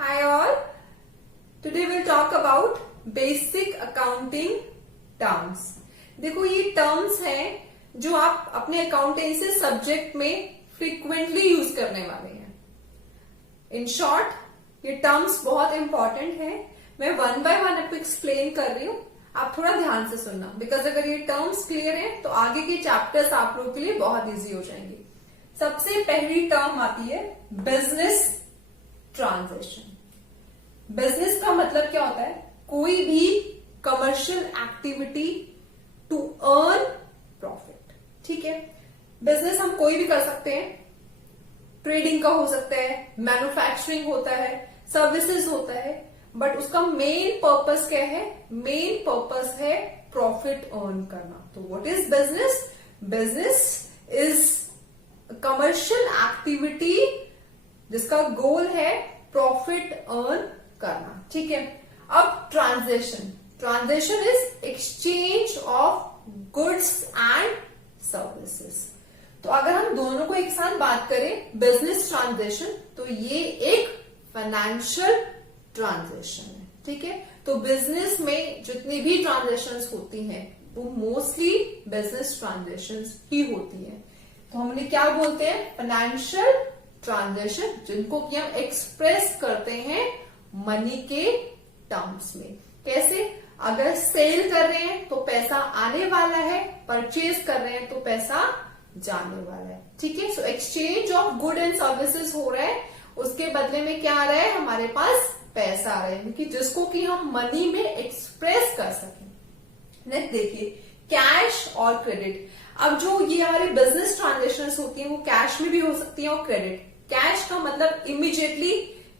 Hi all. Today we'll talk about basic accounting terms. देखो ये terms हैं जो आप अपने अकाउंटेंसी सब्जेक्ट में फ्रीक्वेंटली यूज करने वाले हैं. इन शॉर्ट ये टर्म्स बहुत इंपॉर्टेंट है. मैं वन बाय वन आपको एक्सप्लेन कर रही हूँ. आप थोड़ा ध्यान से सुनना, बिकॉज अगर ये टर्म्स क्लियर हैं तो आगे के चैप्टर्स आप लोगों के लिए बहुत इजी हो जाएंगे. सबसे पहली टर्म आती है बिजनेस ट्रांजैक्शन. बिजनेस का मतलब क्या होता है? कोई भी commercial activity to earn profit. ठीक है, बिजनेस हम कोई भी कर सकते हैं. ट्रेडिंग का हो सकता है, मैन्युफैक्चरिंग होता है, सर्विसेज होता है, बट उसका मेन पर्पस क्या है? मेन पर्पस है प्रॉफिट अर्न करना. तो what is business? Business is commercial activity जिसका गोल है प्रॉफिट अर्न करना. ठीक है. अब transaction. Transaction is exchange of goods and services. तो अगर हम दोनों को एक साथ बात करें, बिजनेस ट्रांजैक्शन, तो ये एक फाइनेंशियल ट्रांजैक्शन है. ठीक है. तो बिजनेस में जितनी भी ट्रांजैक्शंस होती हैं वो मोस्टली बिजनेस ट्रांजैक्शंस ही होती हैं. तो हमने क्या बोलते हैं? फाइनेंशियल ट्रांजैक्शन, जिनको कि हम एक्सप्रेस करते हैं मनी के टर्म्स में. कैसे? अगर सेल कर रहे हैं तो पैसा आने वाला है, परचेज कर रहे हैं तो पैसा जाने वाला है. ठीक है. So exchange of good and services हो रहा है, उसके बदले में क्या आ रहा है? हमारे पास पैसा आ रहा है, कि जिसको कि हम मनी में एक्सप्रेस कर सकें. नेक्स्ट देखिए, कैश और क्रेडिट. अब जो ये हमारी बिजनेस ट्रांजैक्शंस होती हैं वो कैश में भी हो सकती है और क्रेडिट. कैश का मतलब इमीडिएटली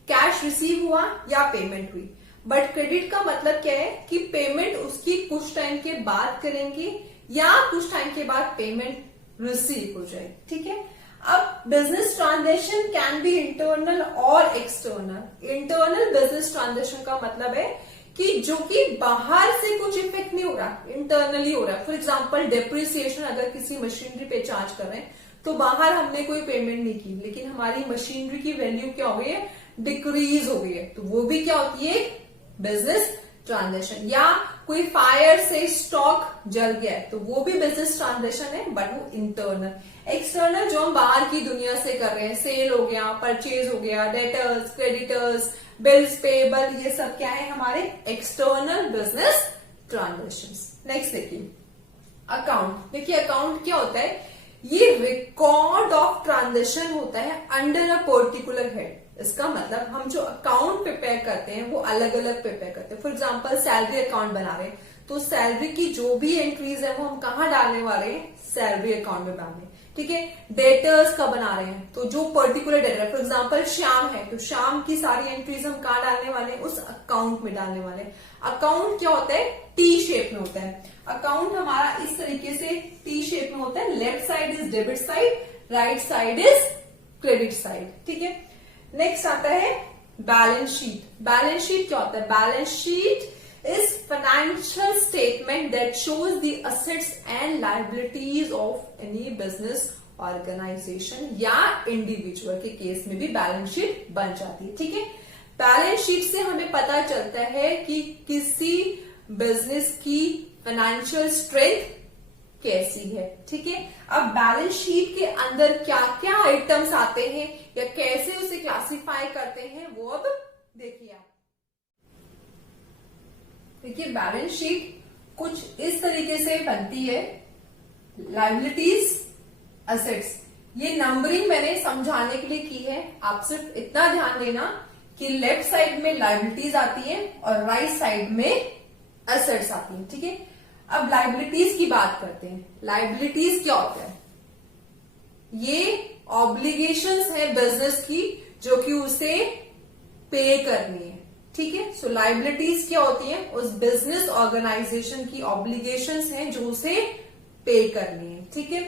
कैश रिसीव हुआ या पेमेंट हुई, बट क्रेडिट का मतलब क्या है कि पेमेंट उसकी कुछ टाइम के बाद करेंगे या कुछ टाइम के बाद पेमेंट रिसीव हो जाए. ठीक है. अब business transaction can be internal और एक्सटर्नल. इंटरनल बिजनेस ट्रांजैक्शन का मतलब है कि जो कि बाहर से कुछ इफेक्ट नहीं हो रहा, इंटरनली हो रहा है. फॉर एग्जाम्पल डेप्रिसिएशन, अगर किसी मशीनरी पे चार्ज कर रहे हैं तो बाहर हमने कोई पेमेंट नहीं की, लेकिन हमारी मशीनरी की वैल्यू क्या हो गई है? डिक्रीज हो गई है. तो वो भी क्या होती है? Business transaction. या कोई फायर से स्टॉक जल गया है तो वो भी बिजनेस ट्रांजैक्शन है, बट वो इंटरनल. एक्सटर्नल जो हम बाहर की दुनिया से कर रहे हैं, सेल हो गया, परचेज हो गया, डेटर्स, क्रेडिटर्स, बिल्स पेबल, ये सब क्या है? हमारे एक्सटर्नल बिजनेस ट्रांजैक्शंस. नेक्स्ट देखिए, अकाउंट. देखिए अकाउंट क्या होता है? ये रिकॉर्ड ऑफ ट्रांजैक्शन होता है अंडर अ पर्टिकुलर हेड. इसका मतलब हम जो अकाउंट प्रिपेयर करते हैं वो अलग अलग प्रिपेयर करते हैं. फॉर एग्जांपल सैलरी अकाउंट बना रहे हैं तो सैलरी की जो भी एंट्रीज है वो हम कहाँ डालने वाले हैं? सैलरी अकाउंट में डालने. ठीक है. डेटर्स का बना रहे हैं तो जो particular debtor, for example Shyam है तो श्याम की सारी एंट्रीज हम कहाँ डालने वाले हैं? उस अकाउंट में डालने वाले हैं. अकाउंट क्या होता है? टी शेप में होता है. अकाउंट हमारा इस तरीके से टी शेप में होता है. Left side is debit side, right side is credit side. ठीक है. नेक्स्ट आता है बैलेंस शीट. बैलेंस शीट क्या होता है? Balance sheet is financial statement that shows the assets and liabilities of any business organization या इंडिविजुअल के case में भी बैलेंस शीट बन जाती है. ठीक है. बैलेंस शीट से हमें पता चलता है कि किसी बिजनेस की फाइनेंशियल स्ट्रेंथ कैसी है. ठीक है. अब बैलेंस शीट के अंदर क्या क्या आइटम्स आते हैं या कैसे उसे क्लासिफाई करते हैं वो अब देखिए आप. देखिए बैलेंस शीट कुछ इस तरीके से बनती है. Liabilities, assets. ये नंबरिंग मैंने समझाने के लिए की है. आप सिर्फ इतना ध्यान देना कि लेफ्ट साइड में लायबिलिटीज आती है और राइट साइड में असेट्स आती है. ठीक है. अब लायबिलिटीज की बात करते हैं. लायबिलिटीज क्या होता है? ये ऑब्लिगेशंस है बिजनेस की जो कि उसे पे करनी है. ठीक है. सो लायबिलिटीज क्या होती है? उस बिजनेस ऑर्गेनाइजेशन की ऑब्लिगेशंस हैं जो उसे पे करनी है. ठीक है.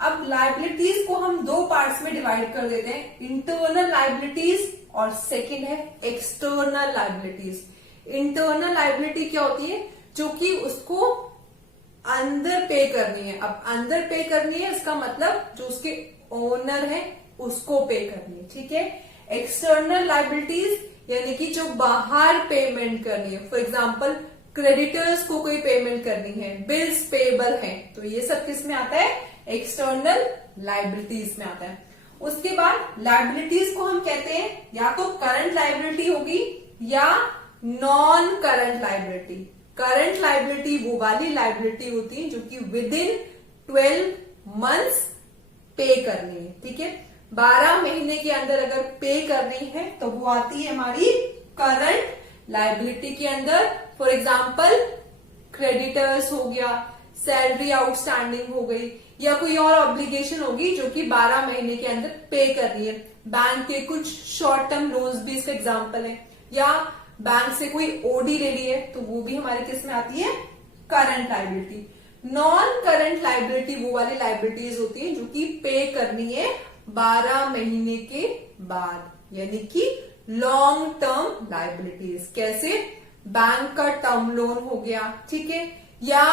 अब लायबिलिटीज को हम दो पार्ट्स में डिवाइड कर देते हैं, इंटरनल लायबिलिटीज और सेकंड है एक्सटर्नल लायबिलिटीज. इंटरनल लायबिलिटी क्या होती है? जो कि उसको अंदर पे करनी है. अब अंदर पे करनी है इसका मतलब जो उसके ओनर है उसको पे करनी है. ठीक है. एक्सटर्नल लायबिलिटीज यानी कि जो बाहर पेमेंट करनी है, फॉर एग्जाम्पल क्रेडिटर्स को कोई पेमेंट करनी है, बिल्स पेबल है, तो ये सब किस में आता है, एक्सटर्नल लाइबिलिटीज में आता है। उसके बाद लाइबिलिटीज को हम कहते हैं या तो करंट लाइबिलिटी होगी या non current liability. Current liability वो वाली लाइबिलिटी होती है जो कि विद इन 12 मंथ्स पे करनी है, ठीक है। 12 महीने के अंदर अगर पे करनी है तो वो आती है हमारी करंट लाइबिलिटी के अंदर। फॉर एग्जाम्पल क्रेडिटर्स हो गया, सैलरी आउटस्टैंडिंग हो गई, या कोई और ऑब्लिगेशन होगी जो कि 12 महीने के अंदर पे करनी है। बैंक के कुछ शॉर्ट टर्म लोन्स भी इसका एग्जाम्पल है, या बैंक से कोई ओडी ले ली है तो वो भी हमारे किस में आती है, current liability. Non current liability वो वाली लाइबिलिटीज होती है जो कि पे करनी है 12 महीने के बाद, यानी कि लॉन्ग टर्म लाइबिलिटीज। कैसे, बैंक का टर्म लोन हो गया, ठीक है, या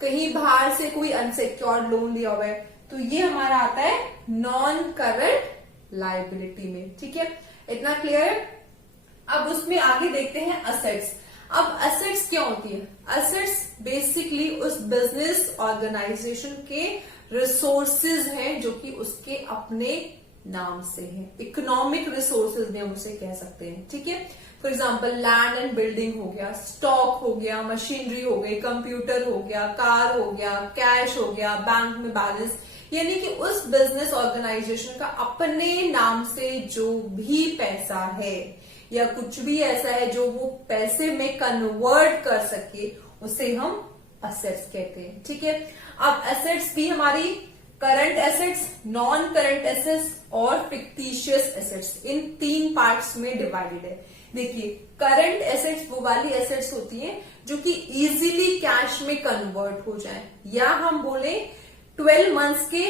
कहीं बाहर से कोई अनसिक्योर्ड लोन लिया हुआ है, तो ये हमारा आता है नॉन करंट लाइबिलिटी में, ठीक है। इतना क्लियर है। अब उसमें आगे देखते हैं असेट्स। अब असेट्स क्या होती है, असेट्स बेसिकली उस बिजनेस ऑर्गेनाइजेशन के रिसोर्सेज हैं जो कि उसके अपने नाम से है, इकोनॉमिक रिसोर्सेज में हम उसे कह सकते हैं, ठीक है। For example land and building हो गया, स्टॉक हो गया, मशीनरी हो गई, कंप्यूटर हो गया, कार हो गया, कैश हो गया, बैंक में बैलेंस, यानी कि उस बिजनेस ऑर्गेनाइजेशन का अपने नाम से जो भी पैसा है या कुछ भी ऐसा है जो वो पैसे में कन्वर्ट कर सके, उसे हम असेट्स कहते हैं, ठीक है। अब एसेट्स भी हमारी current assets, non current assets और फिक्टिशियस एसेट्स, इन 3 पार्ट्स में डिवाइडेड है। देखिए, करंट एसेट्स वो वाली एसेट्स होती हैं जो कि इजीली कैश में कन्वर्ट हो जाए, या हम बोले 12 मंथ्स के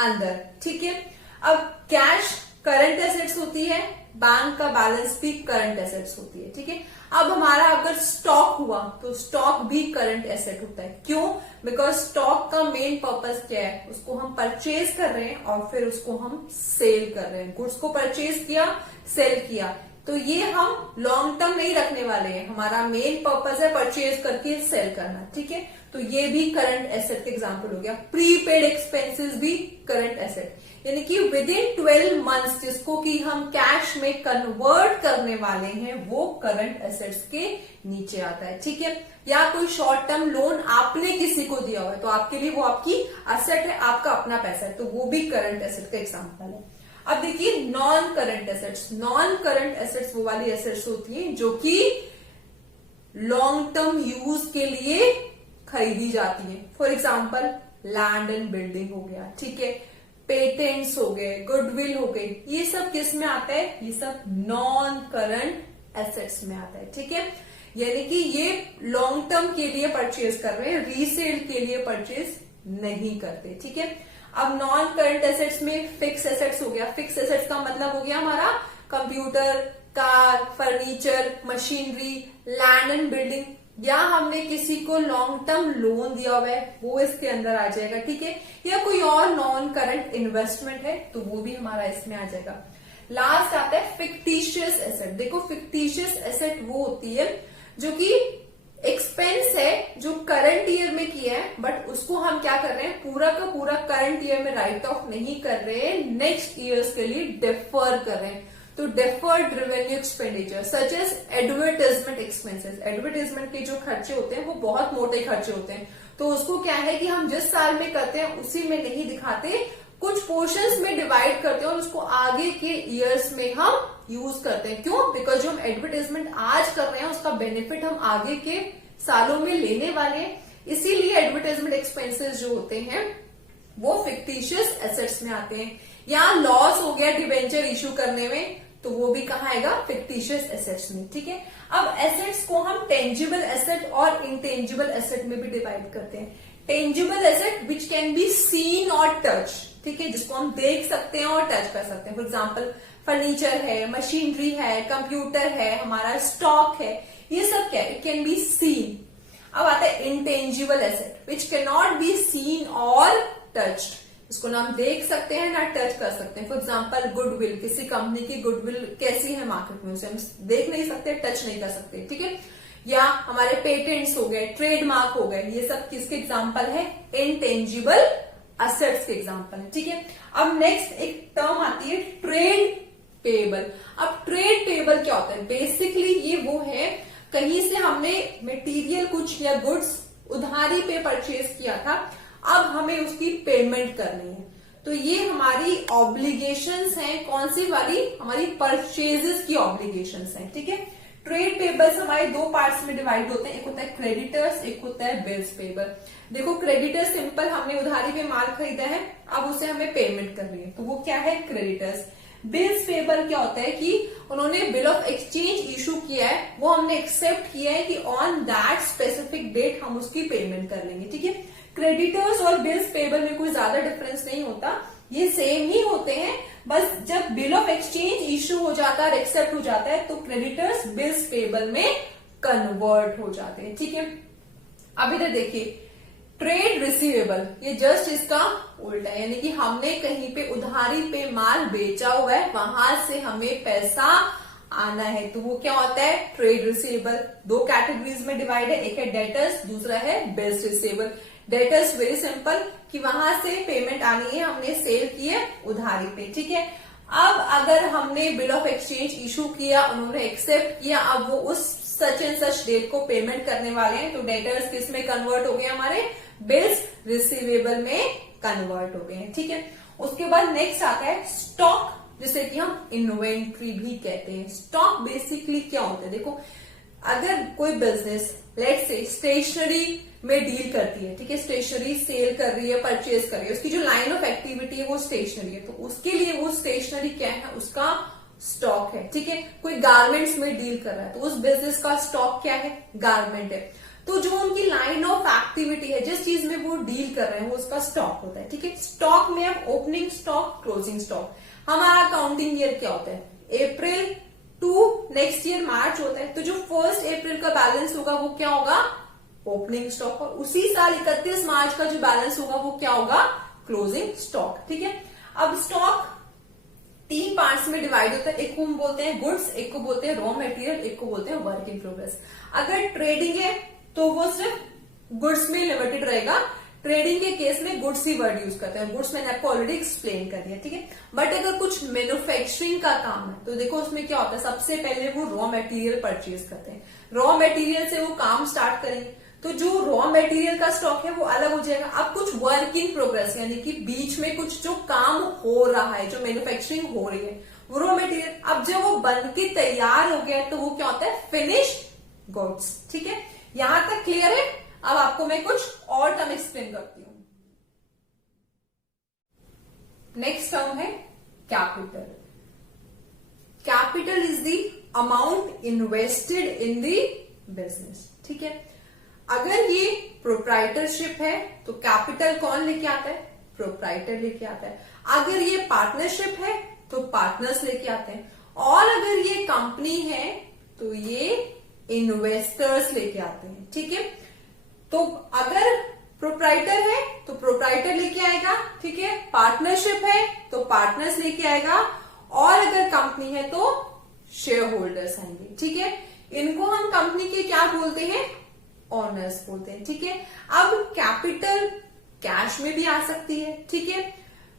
अंदर, ठीक है। अब कैश करंट एसेट्स होती है, बैंक का बैलेंस भी करंट एसेट्स होती है, ठीक है। अब हमारा अगर स्टॉक हुआ तो स्टॉक भी करंट एसेट होता है। क्यों? बिकॉज स्टॉक का मेन पर्पस क्या है, उसको हम परचेज कर रहे हैं और फिर उसको हम सेल कर रहे हैं। गुड्स को परचेज किया, सेल किया, तो ये हम लॉन्ग टर्म नहीं रखने वाले हैं, हमारा मेन पर्पस है परचेज करके सेल करना, ठीक है। तो ये भी करंट एसेट का एग्जांपल हो गया। प्रीपेड एक्सपेंसेस भी करंट एसेट, यानी कि विद इन 12 मंथ्स जिसको कि हम कैश में कन्वर्ट करने वाले हैं वो करंट एसेट्स के नीचे आता है, ठीक है। या कोई शॉर्ट टर्म लोन आपने किसी को दिया हुआ है तो आपके लिए वो आपकी एसेट है, आपका अपना पैसा है, तो वो भी करंट एसेट का एग्जांपल है। अब देखिए non current assets. Non current assets वो वाली एसेट्स होती है जो कि लॉन्ग टर्म यूज के लिए खरीदी जाती है। For example land and building हो गया, ठीक है, पेटेंट्स हो गए, गुडविल हो गई, ये सब किस में आता है, ये सब नॉन करंट एसेट्स में आता है, ठीक है। यानी कि ये लॉन्ग टर्म के लिए परचेज कर रहे हैं, रीसेल के लिए परचेज नहीं करते, ठीक है। अब नॉन करंट एसेट्स में फिक्स एसेट्स हो गया। फिक्स एसेट्स का मतलब हो गया हमारा computer, car, furniture, machinery, land and building, या हमने किसी को लॉन्ग टर्म लोन दिया हुआ है वो इसके अंदर आ जाएगा, ठीक है। या कोई और नॉन करंट इन्वेस्टमेंट है तो वो भी हमारा इसमें आ जाएगा। लास्ट आता है फिक्टिशियस एसेट। देखो फिक्टिशियस एसेट वो होती है जो कि एक्सपेंस है जो करंट ईयर में किया है, बट उसको हम क्या कर रहे हैं, पूरा का पूरा करंट ईयर में राइट ऑफ नहीं कर रहे हैं, नेक्स्ट ईयर्स के लिए डेफर कर रहे हैं। तो deferred revenue expenditure such as advertisement expenses. Advertisement के जो खर्चे होते हैं वो बहुत मोटे खर्चे होते हैं, तो उसको क्या है कि हम जिस साल में करते हैं उसी में नहीं दिखाते, कुछ पोर्शंस में डिवाइड करते हैं और उसको आगे के ईयर्स में हम यूज करते हैं। क्यों? बिकॉज जो हम एडवर्टाइजमेंट आज कर रहे हैं उसका बेनिफिट हम आगे के सालों में लेने वाले हैं, इसीलिए एडवर्टाइजमेंट एक्सपेंसेस जो होते हैं वो फिक्टिशियस एसेट्स में आते हैं। या लॉस हो गया डिवेंचर इश्यू करने में, तो वो भी कहाँ आएगा, फिक्टिशियस एसेट्स में, ठीक है। अब एसेट्स को हम टेंजिबल एसेट और इंटेंजिबल एसेट में भी डिवाइड करते हैं। Tangible asset which can be seen और टच, ठीक है, जिसको हम देख सकते हैं और टच कर सकते हैं। फॉर एग्जाम्पल फर्नीचर है, मशीनरी है, कंप्यूटर है, हमारा स्टॉक है, ये सब क्या है, इट कैन बी सीन। अब आता है intangible asset which can not be seen और टच्ड, इसको ना हम देख सकते हैं ना टच कर सकते हैं। फॉर एग्जाम्पल गुडविल, किसी कंपनी की गुडविल कैसी है मार्केट में, उसे हम देख नहीं सकते, टच नहीं कर सकते, ठीक है। या हमारे पेटेंट्स हो गए, ट्रेडमार्क हो गए, ये सब किसके एग्जाम्पल है, इनटेंजिबल असेट्स के एग्जाम्पल है, ठीक है। अब नेक्स्ट एक टर्म आती है ट्रेड पेएबल। अब ट्रेड पेएबल क्या होता है, बेसिकली ये वो है कहीं से हमने मटेरियल कुछ या गुड्स उधारी पे परचेज किया था, अब हमें उसकी पेमेंट करनी है, तो ये हमारी ऑब्लिगेशंस हैं। कौन सी वाली, हमारी परचेजेस की ऑब्लिगेशंस हैं, ठीक है। ट्रेड पेबल्स हमारे दो पार्ट्स में डिवाइड होते हैं, एक होता है क्रेडिटर्स, एक होता है बिल्स पेबल। देखो क्रेडिटर्स सिंपल, हमने उधारी पे माल खरीदा है, अब उसे हमें पेमेंट करनी है, तो वो क्या है, क्रेडिटर्स। बिल्स पेबल क्या होता है कि उन्होंने बिल ऑफ एक्सचेंज इशू किया है, वो हमने एक्सेप्ट किया है कि ऑन दैट स्पेसिफिक डेट हम उसकी पेमेंट कर लेंगे, ठीक है। क्रेडिटर्स और बिल्स पेबल में कोई ज्यादा डिफरेंस नहीं होता, ये सेम ही होते हैं, बस जब बिल ऑफ एक्सचेंज इशू हो जाता है, एक्सेप्ट हो जाता है, तो क्रेडिटर्स बिल्स पेबल में कन्वर्ट हो जाते हैं, ठीक है। अब इधर देखिए ट्रेड रिसीवेबल, ये जस्ट इसका उल्टा है, यानी कि हमने कहीं पे उधारी पे माल बेचा हुआ है, वहां से हमें पैसा आना है, तो वो क्या होता है, ट्रेड रिसीवेबल। दो कैटेगरीज में डिवाइड है, एक है डेटर्स, दूसरा है bills receivable. Debtors very simple कि वहां से पेमेंट आनी है, हमने सेल किया उधारी पे, ठीक है। अब अगर हमने बिल ऑफ एक्सचेंज इशू किया, उन्होंने एक्सेप्ट किया, अब वो उस सच एंड सच डेट को पेमेंट करने वाले हैं, तो डेटर्स किस में कन्वर्ट हो गए, हमारे बिल्स रिसीवेबल में कन्वर्ट हो गए हैं, ठीक है। उसके बाद नेक्स्ट आता है स्टॉक, जिसे कि हम इन्वेंट्री भी कहते हैं। स्टॉक बेसिकली क्या होता है, देखो अगर कोई बिजनेस लेट्स से स्टेशनरी में डील करती है, ठीक है, स्टेशनरी सेल कर रही है, परचेज कर रही है, उसकी जो लाइन ऑफ एक्टिविटी है वो स्टेशनरी है, तो उसके लिए वो स्टेशनरी क्या है, उसका स्टॉक है, ठीक है। कोई गारमेंट्स में डील कर रहा है, तो उस बिजनेस का स्टॉक क्या है, गारमेंट है, तो जो उनकी लाइन ऑफ एक्टिविटी है, जिस चीज में वो डील कर रहे हैं, वो उसका स्टॉक होता है, ठीक है। स्टॉक में अब ओपनिंग स्टॉक, क्लोजिंग स्टॉक। हमारा अकाउंटिंग ईयर क्या होता है, अप्रैल टू नेक्स्ट ईयर मार्च होता है, तो जो 1 अप्रैल का बैलेंस होगा वो क्या होगा, ओपनिंग स्टॉक, और उसी साल 31 मार्च का जो बैलेंस होगा वो क्या होगा, क्लोजिंग स्टॉक, ठीक है। अब स्टॉक 3 पार्ट्स में डिवाइड होता है, एक को हम बोलते हैं गुड्स, एक को बोलते हैं रॉ मटेरियल, एक को बोलते हैं वर्क इन प्रोग्रेस। अगर ट्रेडिंग है तो वो सिर्फ गुड्स में लिमिटेड रहेगा, ट्रेडिंग के केस में गुड्स ही वर्ड यूज करते हैं, गुड्स मैंने आपको ऑलरेडी एक्सप्लेन कर दिया, ठीक है। बट अगर कुछ मैन्युफैक्चरिंग का काम है, तो देखो उसमें क्या होता है, सबसे पहले वो रॉ मटेरियल परचेज करते हैं, रॉ मटेरियल से वो काम स्टार्ट करेंगे, तो जो रॉ मटेरियल का स्टॉक है वो अलग हो जाएगा। अब कुछ वर्क इन प्रोग्रेस, यानी कि बीच में कुछ जो काम हो रहा है, जो मैन्युफैक्चरिंग हो रही है, वो रॉ मटेरियल, अब जब वो बन के तैयार हो गया तो वो क्या होता है, फिनिश्ड गुड्स, ठीक है। यहां तक क्लियर है। अब आपको मैं कुछ और टर्म एक्सप्लेन करती हूं। नेक्स्ट टर्म है capital. Capital is the amount invested in the business, ठीक है। अगर ये प्रोप्राइटरशिप है तो कैपिटल कौन लेके आता है, प्रोप्राइटर लेके आता है। अगर ये पार्टनरशिप है तो पार्टनर्स लेके आते हैं, और अगर ये कंपनी है तो ये इन्वेस्टर्स लेके आते हैं, ठीक है। तो अगर प्रोप्राइटर है तो प्रोप्राइटर लेके आएगा, ठीक है। पार्टनरशिप है तो पार्टनर्स लेके आएगा, और अगर कंपनी है तो शेयर होल्डर्स आएंगे, ठीक है। इनको हम कंपनी के क्या बोलते हैं, ओनर्स बोलते हैं, ठीक है। अब कैपिटल कैश में भी आ सकती है, ठीक है,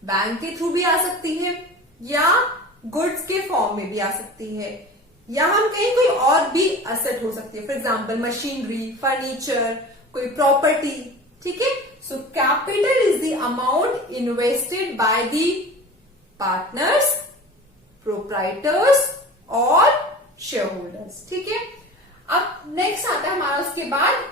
बैंक के थ्रू भी आ सकती है, या गुड्स के फॉर्म में भी आ सकती है, या हम कहीं कोई और भी असेट हो सकती है, फॉर एग्जाम्पल मशीनरी, फर्नीचर, कोई प्रॉपर्टी, ठीक है। So capital is the amount invested by the partners, proprietors और शेयर होल्डर्स, ठीक है। अब नेक्स्ट आता है हमारा उसके बाद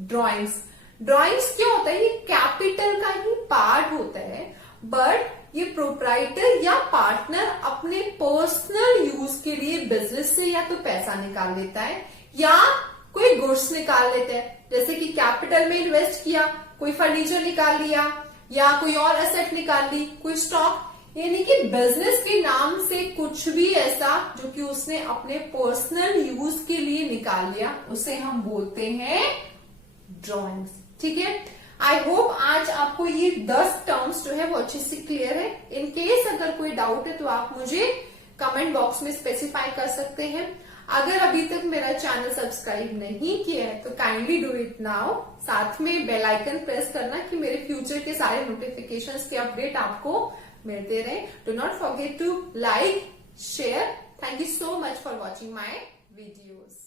ड्रॉइंग्स। ड्रॉइंग्स क्या होता है, ये कैपिटल का ही पार्ट होता है, बट ये प्रोप्राइटर या पार्टनर अपने पर्सनल यूज के लिए बिजनेस से या तो पैसा निकाल लेता है या कोई गुड्स निकाल लेता है। जैसे कि कैपिटल में इन्वेस्ट किया, कोई फर्नीचर निकाल लिया या कोई और एसेट निकाल ली, कोई स्टॉक, यानी कि बिजनेस के नाम से कुछ भी ऐसा जो कि उसने अपने पर्सनल यूज के लिए निकाल लिया, उसे हम बोलते हैं ड्रॉइंग्स, ठीक है। आई होप आज आपको ये 10 टर्म्स जो है वो अच्छे से क्लियर है। इन केस अगर कोई डाउट है तो आप मुझे कमेंट बॉक्स में स्पेसिफाई कर सकते हैं। अगर अभी तक मेरा चैनल सब्सक्राइब नहीं किया है तो काइंडली डू इट नाउ। साथ में बेल आइकन प्रेस करना कि मेरे फ्यूचर के सारे नोटिफिकेशंस के अपडेट आपको मिलते रहे। Do not forget to like, share. Thank you so much for watching my videos.